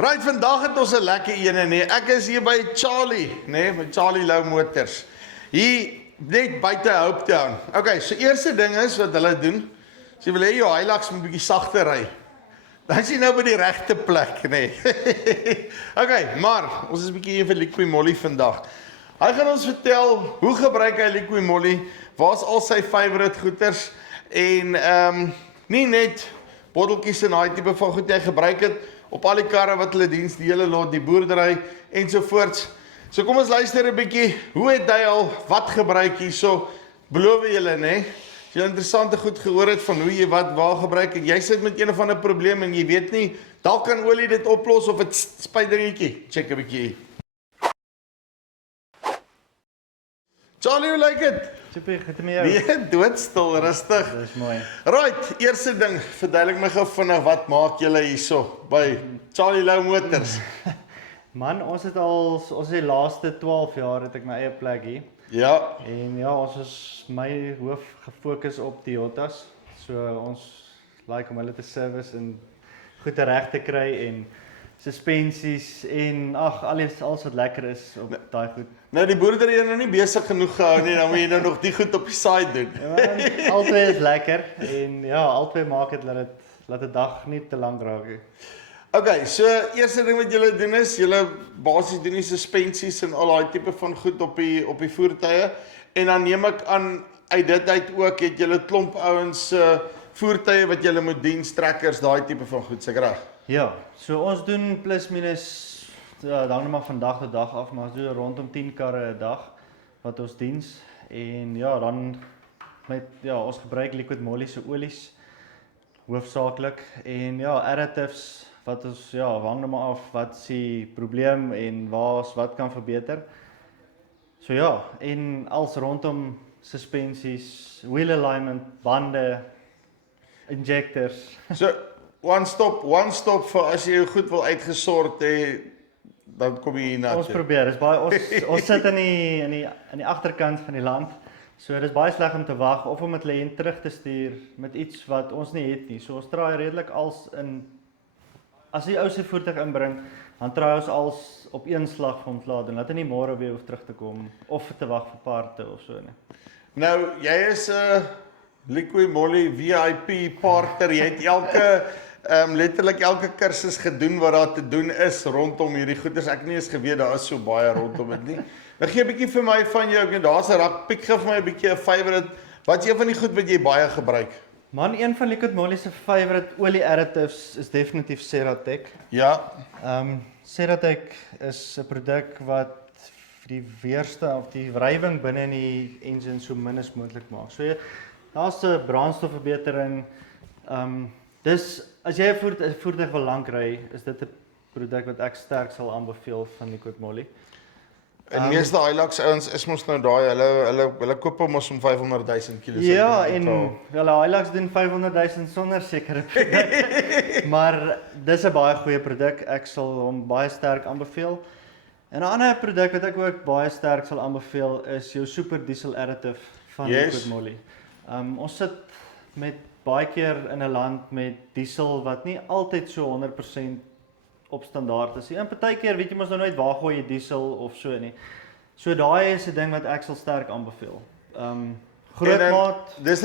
Right, vandag het ons 'n lekker ene nee. Ek is hier by Charlie, nee, met Charlie Lou Motors. Hier net buite Hopetown. Okay, so eerste ding is wat hulle doen, as jy wil hê jou Hilux moet 'n bietjie sagter ry. Dan is jy nou by die regte plek, nee. Okay, maar ons is 'n bietjie hier vir Liqui Moly vandag. Hy gaan ons vertel hoe gebruik hy Liqui Moly, waar's al sy favourite goeders en nie net botteltjies en daai tipe van goed jy gebruik het op al die karre wat hulle diens, die hele lot, die boerdery ensovoorts. So kom ons luister 'n bietjie, hoe het hy al wat gebruik hierso? Beloof julle, né? As jy interessante goed gehoor het van hoe jy wat waar gebruik en jy sit met een of ander probleem en jy weet nie, dalk kan olie dit oplos of 'n spuitdingetjie. Check 'n bietjie hier. Charlie, hoe lyk dit? Super, goed met jou. Nee, doodstil, rustig. Dis mooi. Right, eerste ding, verduidelik my gou vinnig wat maak julle hierso by Charlie Lou Motors? Man, ons is die laaste 12 jaar het ek my eie plek hier. Ja, En ja, ons is my hoof gefokus op Toyotas. So ons like om hulle te service en goed reg te kry en suspensies en alles wat lekker is op daai goed. nou die boerdery is nou nie besig genoeg gehou nie, dan moet jy nou nog die goed op die side doen. Ja, man, albei is lekker en ja, albei maak dit laat 'n dag nie te lank raak nie. Okay, so eerste ding wat julle doen is, julle basies doen die suspensies en al daai tipe van goed op die voertuie en dan neem ek aan uit dit uit ook het julle klomp ouens voertuie wat julle moet dien, trekkers, daai tipe van goed, seker reg? Ja, so ons doen plus minus, ja, dan maar van dag tot dag af, maar ons doen rondom 10 karre 'n dag wat ons diens. En ja, dan ons gebruik Liqui Moly se olies hoofsaaklik en ja, additives wat ons hang nou maar af wat is die probleem en wat kan verbeter. So ja, en als rondom suspensies, wheel alignment, bande, injectors. So, one stop vir as jy jou goed wil uitgesort hê, dan kom jy hier na Ons toe. probeer, dis baie ons sit in die agterkant van die land. So dis baie sleg om te wag of om 'n kliënt terug te stuur met iets wat ons nie het nie. So ons traai redelik als in as die ou se voertuig inbring, dan traai ons als op een slag vir hom klaar doen. Laat hy nie môre weer hoef terug te kom of te wag vir parte of so nie. Nou, jy is 'n Liqui Moly VIP partner. Jy het elke letterlik elke kursus gedoen wat daar te doen is rondom hierdie goeders. Ek het nie eens geweet daar is so baie rondom dit nie. Nou gee 'n bietjie vir my van jou. Daar's 'n rak piek gee vir my 'n bietjie 'n favourite. Wat is een van die goed wat jy baie gebruik? Man, een van Liqui Moly se favorite olie additives is definitief Ceratec. Ja. Ceratec is 'n produk wat die weerstand of die wrywing binne in die engine so min as moontlik maak. So daar's 'n brandstofverbetering. Dis as jy 'n voertuig wil lank ry, is dit 'n produk wat ek sterk sal aanbeveel van Liqui Moly. En meeste Hilux ouens is mos nou daai hulle koop hom mos om 500,000 km. Ja, en hulle Hilux doen 500,000 sonder sekere produk. Maar dis 'n baie goeie produk. Ek sal hom baie sterk aanbeveel. En 'n ander produk wat ek ook baie sterk sal aanbeveel is jou super diesel additive van Liqui Moly. Ons sit met baie keer in 'n land met diesel wat nie altyd so 100% op standaard is. En partykeer weet jy mos nou nooit waar gooi jy diesel of so nie. So daai is 'n ding wat ek sal sterk aanbeveel. Grootmaat. Dis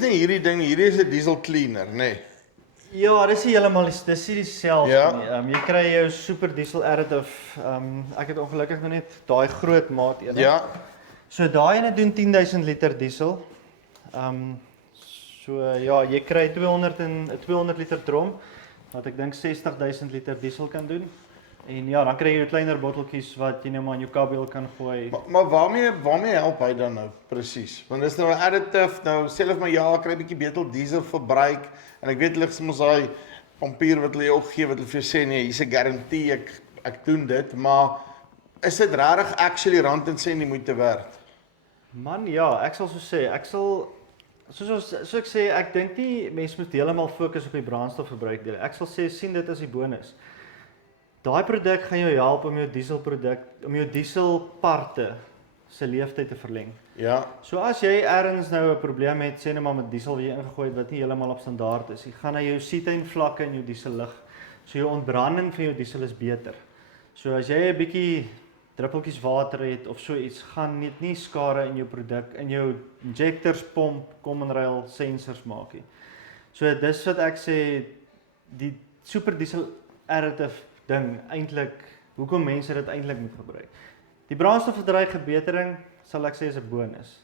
nie hierdie ding nie. Hierdie is 'n diesel cleaner, nê. Nee. Ja, dis nie heeltemal dis nie dieselfde Ja. nie. Jy kry jou super diesel additive. Ek het ongelukkig nog net daai groot maat een. Ja. So daai ene doen 10,000 liter diesel. So ja, jy kry 200 liter drom wat ek dink 60,000 liter diesel kan doen. En ja, dan kry jy kleiner botteltjies wat jy nou maar in jou kabiel kan gooi. Maar waarmee help hy dan nou presies? Want dis nou 'n additive, nou selfs my kry 'n bietjie beter diesel verbruik en ek weet hulle het mos daai pampier wat hulle jou opgee wat hulle vir jou sê nee, hier's 'n garantie, ek doen dit, maar is dit regtig actually rand en sent die moeite werd? Man, ja, ek sal so sê, soos ek sê, ek dink nie mense moet heeltemal fokus op die brandstofverbruik deel. Ek sal sê sien dit as die bonus. Daai produk gaan jou help om jou dieselparte se lewensduur te verleng. Ja. So as jy ergens nou 'n probleem het, sê net maar met diesel wat jy ingegooi het wat nie heeltemal op standaard is, jy gaan na jou cetane vlakke in jou diesel lig So jou ontbranding van jou diesel is beter. So as jy 'n bietjie druppeltjies water het of so iets, gaan dit nie skade in jou produk, in jou injectors, pomp, common rail, sensors maak nie. So dis wat ek sê, die super diesel additive ding eintlik, hoekom mense dit eintlik moet gebruik. Die brandstofverbruikverbetering sal ek sê is 'n bonus.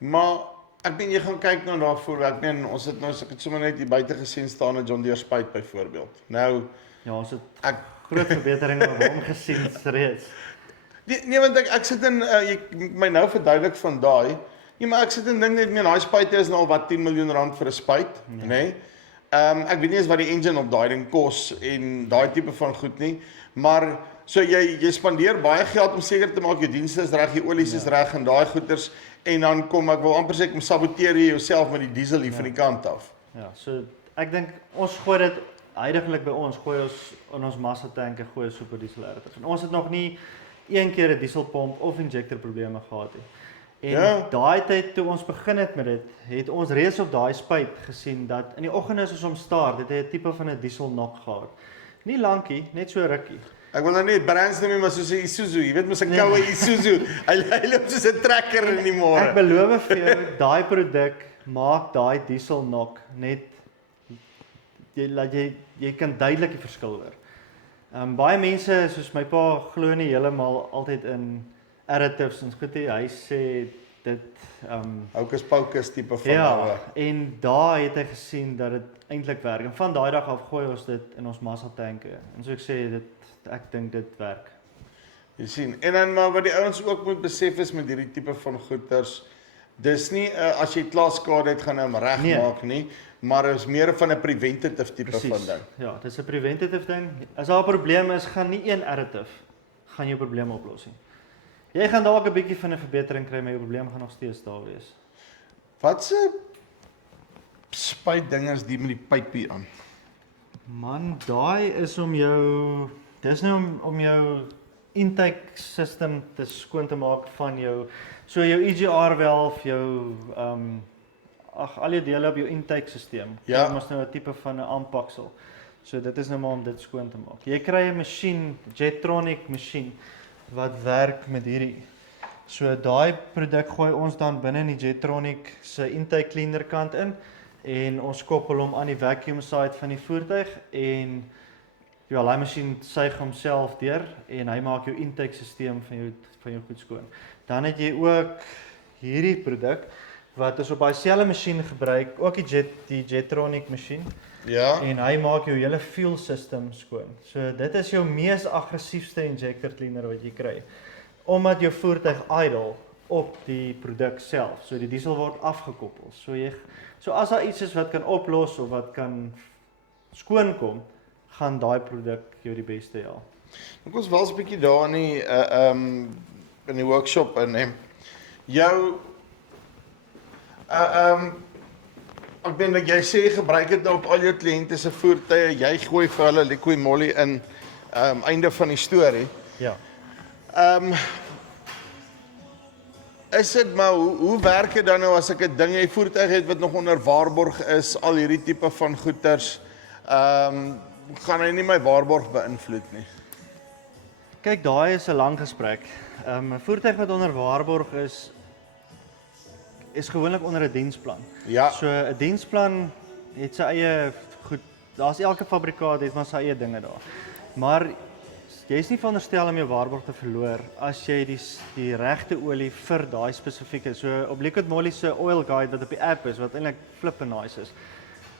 Maar ek meen jy gaan kyk nou daarvoor, ek meen ons het nou as ek het sommer net hier buite gesien staan 'n John Deere spuit byvoorbeeld. Nou Ja, ons het ek groot verbeteringe by hom gesien reeds. nee want ek sit in jy my nou verduidelik van daai. Nee, maar ek sit en dink net meer daai spuite is nou al wat 10 miljoen rand vir 'n spuit, Ja. nê? Ek weet nie eens wat die engine op daai ding kos en daai tipe van goed nie, maar so jy spandeer baie geld om seker te maak jou dienste is reg, die olies is reg en daai goeders en dan kom ek wil amper sê kom saboteer jy jouself met die diesel hier van die kant af. Ja, so ek dink ons gooi dit huidigelik by ons gooi ons in ons massa tanke gooi super diesel additive. En ons het nog nie een keer 'n dieselpomp of injector probleme gehad nie. En Ja. daai tyd toe ons begin het met dit, het ons reeds op daai spuit gesien dat in die oggende as ons hom staar, dit het 'n tipe van 'n diesel knock gehad. Nie lankie, net so rukkie. Ek wil nou net brands noem maar soos 'n Isuzu, jy weet mos 'n Nee. koue Isuzu. Hy loop soos 'n trekker in die Ek môre. beloof vir jou, daai produk maak daai diesel knock net jy kan duidelik die verskil hoor. Baie mense soos my pa glo nie heeltemal altyd in additives en goed nie. Hy sê dit Hocus pocus tipe van ja, ouwe. en daar het hy gesien dat dit eintlik werk. En van daai dag af gooi ons dit in ons massa tanke. En so ek sê ek dink dit werk. Jy sien. En dan maar wat die ouens ook moet besef is met hierdie tipe van goeders, dis nie as jy klaar skade het gaan hom regmaak nie, maar is meer van 'n preventative tipe van ding. Ja, dis 'n preventative ding. As daar 'n probleem is, gaan nie een additive gaan jou probleem oplos nie. Jy gaan dalk 'n bietjie van 'n verbetering kry, maar jou probleem gaan nog steeds daar wees. Wat se spuit ding is die met die pypie aan? Man, daai is om jou dis nou om jou intake system te skoon te maak van jou so jou EGR valve, jou al die dele op jou intake stelsel. Ja. Jy moet nou 'n tipe van 'n aanpaksel. So dit is nou maar om dit skoon te maak. Jy kry 'n masjien, Jetronic masjien wat werk met hierdie. So daai produk gooi ons dan binne in die Jetronic se intake cleaner kant in en ons koppel hom aan die vacuum side van die voertuig en ja, daai masjien suig homself deur en hy maak jou intake stelsel van jou goed skoon. Dan het jy ook hierdie produk wat is op daai selfde masjien gebruik, ook die Jetronic masjien. Ja. En hy maak jou hele fuel system skoon. So dit is jou mees aggressiefste injector cleaner wat jy kry. Omdat jou voertuig idle op die produk self. So die diesel word afgekoppel. So as daar iets is wat kan oplos of wat kan skoon kom, gaan daai produk jou die beste help. Ek was wel 'n bietjie daar in die workshop en jou ek dink dat jy sê gebruik dit nou op al jou kliënte se voertuie, jy gooi vir hulle liquid moly in einde van die storie. Ja. Is dit maar hoe werk dit dan nou as ek 'n ding jy voertuig het wat nog onder waarborg is, al hierdie tipe van goeders, gaan hy nie my waarborg beïnvloed nie. Kyk, daai is 'n lang gesprek. 'n Voertuig wat onder waarborg is gewoonlik onder 'n diensplan. Ja. So 'n diensplan het sy eie goed. Daar's elke fabrikaat het maar sy eie dinge daar. Maar jy is nie veronderstel om jou waarborg te verloor as jy die regte olie vir daai spesifieke. So op Liquid Moly se oil guide wat op die app is wat eintlik flippin nice is.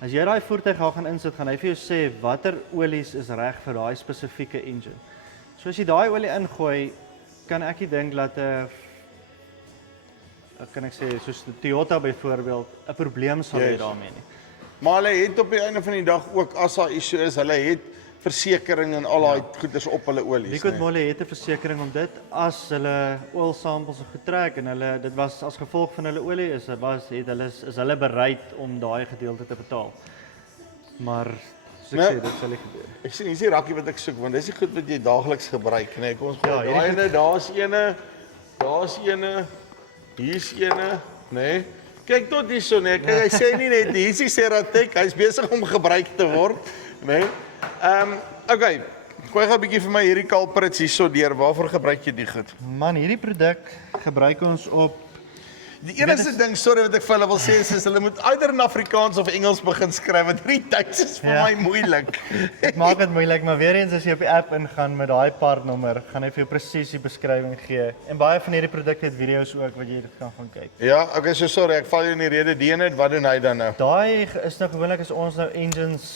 As jy daai voertuig gaan insit, gaan hy vir jou sê watter olies is reg vir daai spesifieke engine. So as jy daai olie ingooi, kan ek nie dink dat kan ek sê soos die Toyota byvoorbeeld 'n probleem sal hê Yes. daarmee nie. Maar hulle het op die einde van die dag ook as daar issue is, hulle het versekering en al daai goeders op hulle olies. Liquid Moly het 'n versekering om dit as hulle oil samples getrek en dit was as gevolg van hulle olie is hulle bereid om daai gedeelte te betaal. Maar soos ek Nee. sê, dit sal nie gebeur. Ek sien hier is die rakkie wat ek soek want dis die goed wat jy daagliks gebruik, nê. Kom ons Ja, gooi daai ene, daar's ene, hier's ene, nê. Kyk tot hierso nê. Kyk, hy sê nie net hier's die Ceratec, hy's besig om gebruik te word, nê. Okay, gooi gou 'n bietjie vir my hierdie kalprits hier so deur. Waarvoor gebruik jy die goed? Man, hierdie produk gebruik ons op Die enigste ding, sorry wat ek vir hulle wil sê, is hulle moet either in Afrikaans of Engels begin skryf, want hierdie Duits is vir my moeilik. Ek maak dit moeilik, maar weer eens as jy op die app ingaan met daai partnommer, gaan hy vir jou presies die beskrywing gee. En baie van hierdie produkte het video's ook wat jy kan gaan kyk. Ja, okay, so sorry, ek val jou in die rede. Die ene, wat doen hy dan nou? Daai is nou gewoonlik as ons nou engines,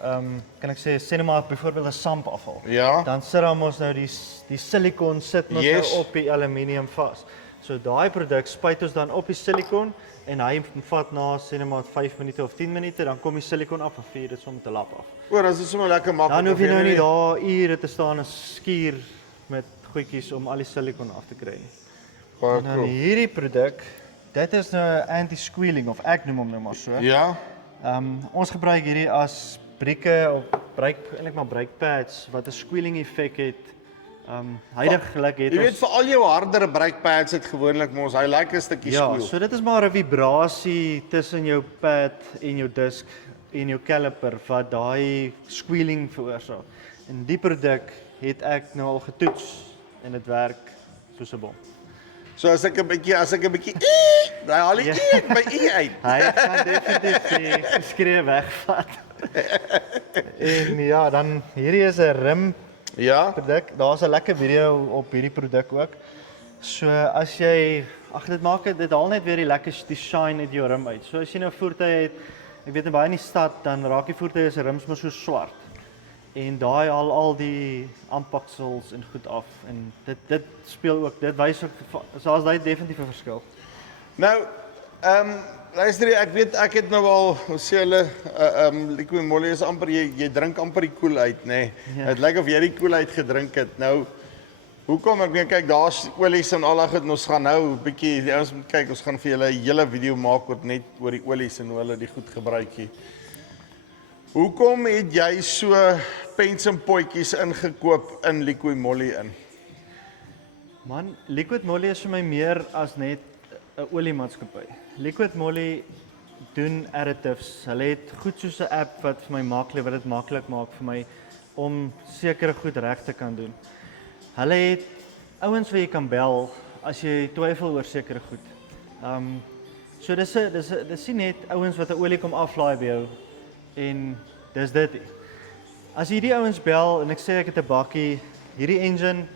kan ek sê, sê maar byvoorbeeld 'n sampafval. Ja, Dan sit dan ons nou die silikon sit ons Yes. nou op die aluminium vas. So daai produk spuit ons dan op die silikon en hy vat na sê net maar 5 minute of 10 minute, dan kom die silikon af en vee dit sommer te lap af. oor, as dit sommer lekker maklik. Dan hoef jy nou nie daar ure te staan en skuur met goedjies om al die silikon af te kry nie. Baie En dan cool. hierdie produk, dit is nou anti-squealing of ek noem hom nou maar so. Ja, Ons gebruik hierdie as brieke of eintlik maar breakpads wat 'n squealing effek het. Huidiglik het jy weet ons vir al jou hardere breakpads het gewoonlik mos, hy like 'n stukkie ja, squeal. so dit is maar 'n vibrasie tussen jou pad en jou disk en jou caliper wat daai squealing veroorsaak. En die produk het ek nou al getoets en dit werk soos 'n bom. So as ek 'n bietjie, daai haal Ja. ek my uit. Hy gaan definitief die skree wegvat. En ja, dan hierdie is 'n rim Ja, produk. Daar's 'n lekker video op hierdie produk ook. So as jy dit maak dit haal net weer die shine uit jou rim uit. So as jy nou 'n voertuig het, ek weet baie in die stad, dan raak die voertuie se rims maar so swart. En daai haal al die aanpaksels en goed af en dit speel ook, dit wys ook soos daai definitief 'n verskil. nou, luister ek weet ek het nou al, hoe sê hulle, Liquid Molly is amper, jy drink amper die koel-uit, nê. Nee. Ja. Dit lyk of jy die koel-uit gedrink het. Nou, hoekom ek kyk, daar's olies en al daai goed, ons gaan nou 'n bietjie, die ouens moet kyk, ons gaan vir julle 'n hele video maak oor net oor die olies en hoe hulle die goed gebruik hier. Hoekom het jy so pens en potjies ingekoop in Liquid Molly in? Man, Liquid Molly is vir my meer as net 'n oliemaatskappy. Liquid Molly doen additives. Hulle het goed soos 'n app wat vir my wat dit maklik maak vir my om sekere goed reg te kan doen. Hulle het ouens wat jy kan bel as jy twyfel oor sekere goed. So dis nie net ouens wat 'n olie kom aflaai by jou en dis dit. As jy die ouens bel en ek sê ek het 'n bakkie, hierdie engine,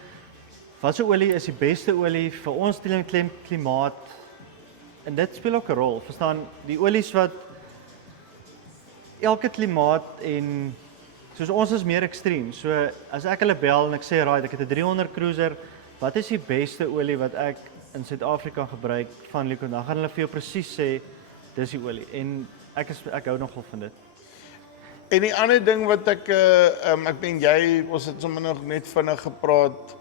watse olie is die beste olie vir ons klimaat? En dit speel ook 'n rol. Verstaan, die olies wat elke klimaat en soos ons is meer ekstreem. So as ek hulle bel en ek sê right, ek het 'n 300 cruiser, wat is die beste olie wat ek in Suid-Afrika gebruik van Liquid? Dan gaan hulle vir jou presies sê dis die olie. En ek hou nogal van dit. En die ander ding wat ek ons het sommer nog net vinnig gepraat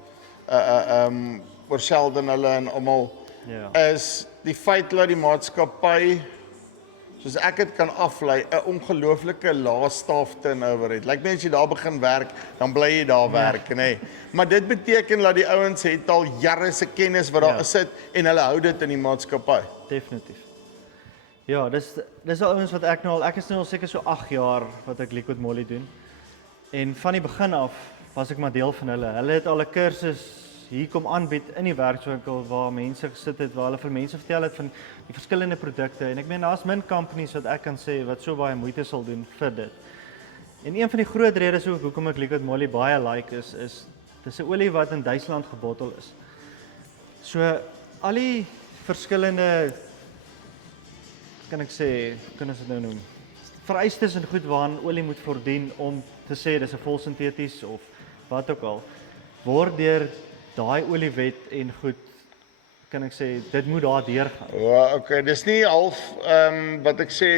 oor Sheldon hulle en almal, Ja. is die feit dat die maatskappy, soos ek dit kan aflei, 'n ongelooflike lae staff turnover het. Lyk net as jy daar begin werk, dan bly jy daar werk, nê. Maar dit beteken dat die ouens het al jare se kennis wat daar sit en hulle hou dit in die maatskappy. Definitief. Ja, dis al ouens wat ek is nou al seker so 8 jaar wat ek Liquid Molly doen. En van die begin af was ek maar deel van hulle. Hulle het al 'n kursus hier kom aanbied in die werkswinkel waar mense gesit het, waar hulle vir mense vertel het van die verskillende produkte. En ek meen daar's min companies wat ek kan sê wat so baie moeite sal doen vir dit. En een van die groot redes ook hoekom ek Liquid Molly baie like is dis 'n olie wat in Duitsland gebottel is. So al die verskillende, kan ek sê, kan ons dit nou noem, vereistes en goed waaraan olie moet voldien om te sê dis 'n volsinteties of wat ook al, word deur daai oliewet en goed, kan ek sê, dit moet daar deurgaan. Ja, okay, dis nie half wat ek sê,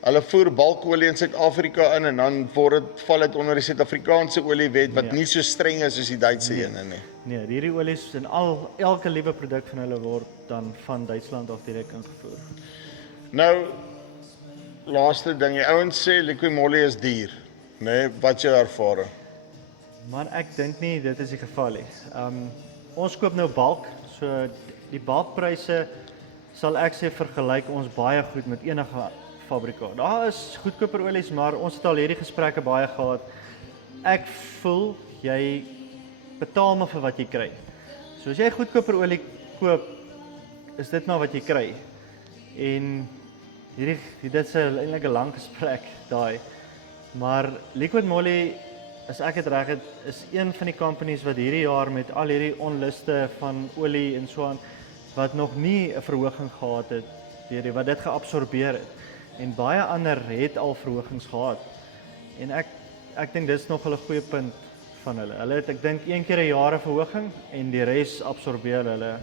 hulle voer balkolie in Suid-Afrika in en dan val dit onder die Suid-Afrikaanse oliewet wat nie so streng is soos die Duitse ene nie. Nee, hierdie olies en elke liewe produk van hulle word dan van Duitsland af direk ingevoer. Nou, laaste ding, die ouens sê Liquid Molly is duur, nee, wat is jou ervaring? Maar ek dink nie dit is die geval nie. Ons koop nou bulk, so die bulkpryse sal ek sê vergelyk ons baie goed met enige fabrikaat. Daar is goedkoper olies, maar ons het al hierdie gesprekke baie gehad. ek voel jy betaal maar vir wat jy kry. So as jy goedkoper olie koop, is dit maar wat jy kry. En dit is eintlik 'n lang gesprek daai. Maar Liquid Moly, as ek dit reg het, is een van die companies wat hierdie jaar met al hierdie onluste van olie en so aan, wat nog nie 'n verhoging gehad het, wat dit geabsorbeer het. En baie ander het al verhogings gehad. En ek dink dis nog 'n goeie punt van hulle. Hulle het, ek dink, 1 keer 'n jaar 'n verhoging en die res absorbeer hulle,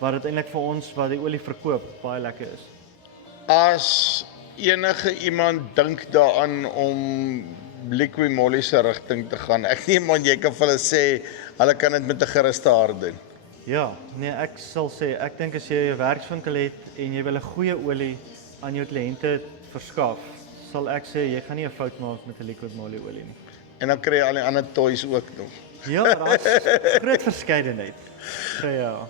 wat dit eintlik vir ons wat die olie verkoop baie lekker is. As enige iemand dink daaraan om Liquid Moly se rigting te gaan, ek neem aan jy kan vir hulle sê, hulle kan dit met 'n geruste hart doen. Ja, nee, ek sal sê, ek dink as jy 'n werkswinkel het en jy wil 'n goeie olie aan jou kliënte verskaf, sal ek sê jy gaan nie 'n fout maak met 'n Liquid Moly olie nie. En dan kry jy al die ander toys ook nog. Ja, daar's groot verskeidenheid. So ja.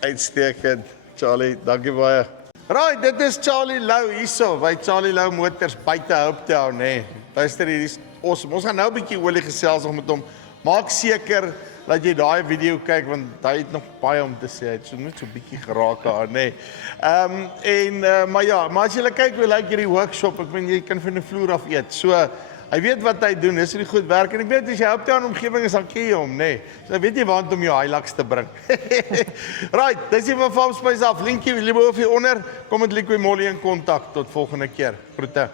Uitstekend, Charlie, dankie baie. Right, dit is Charlie Lou hierso by Charlie Lou Motors buite Hopetown, hè. Luister, hier is awesome. Ons gaan nou 'n bietjie olie gesels nog met hom. Maak seker dat jy daai video kyk want hy het nog baie om te sê. Hy het so net so 'n bietjie geraak daar, nê. Maar ja, maar as jy kyk hoe lyk hierdie workshop, ek meen jy kan van die vloer af eet. So hy weet wat hy doen, dis nie goed werk en ek weet as jy op daai omgewing is dan ken jy hom, nê. So hy weet jy waar om jou Hilux te bring. Right, dis hier van Farm Space af. Linkie, wil jy bo of hier onder? Kom met Liquid Moly in kontak. Tot volgende keer. Groete.